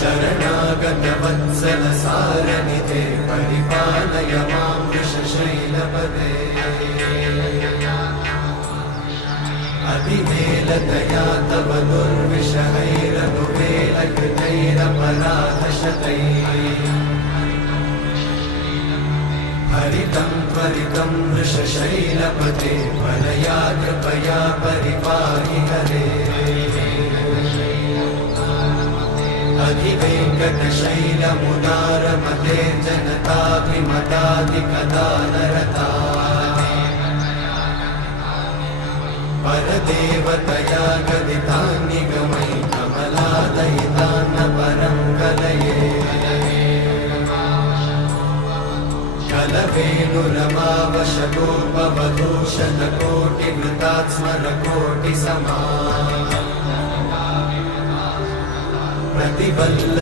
शरणागतवत्सल सारनिधे परिपालय मां वृषशैलपदे अतिवेलतया तव दुर्विषहैरनुवेलकृतैरपराधशतैः हरितं त्वरितं वृषशैलपते परया कृपया परिपाहि हरे अधिवेङ्कटशैलमुदारमते जनताभिमताधिकदानरता परदेवतया गदितान्निगमै कमलादयितान्न परं कलये कलवेणुरमावशतोपवधूशतकोटिवृतात् स्मरकोटिसमा प्रतिवल्ल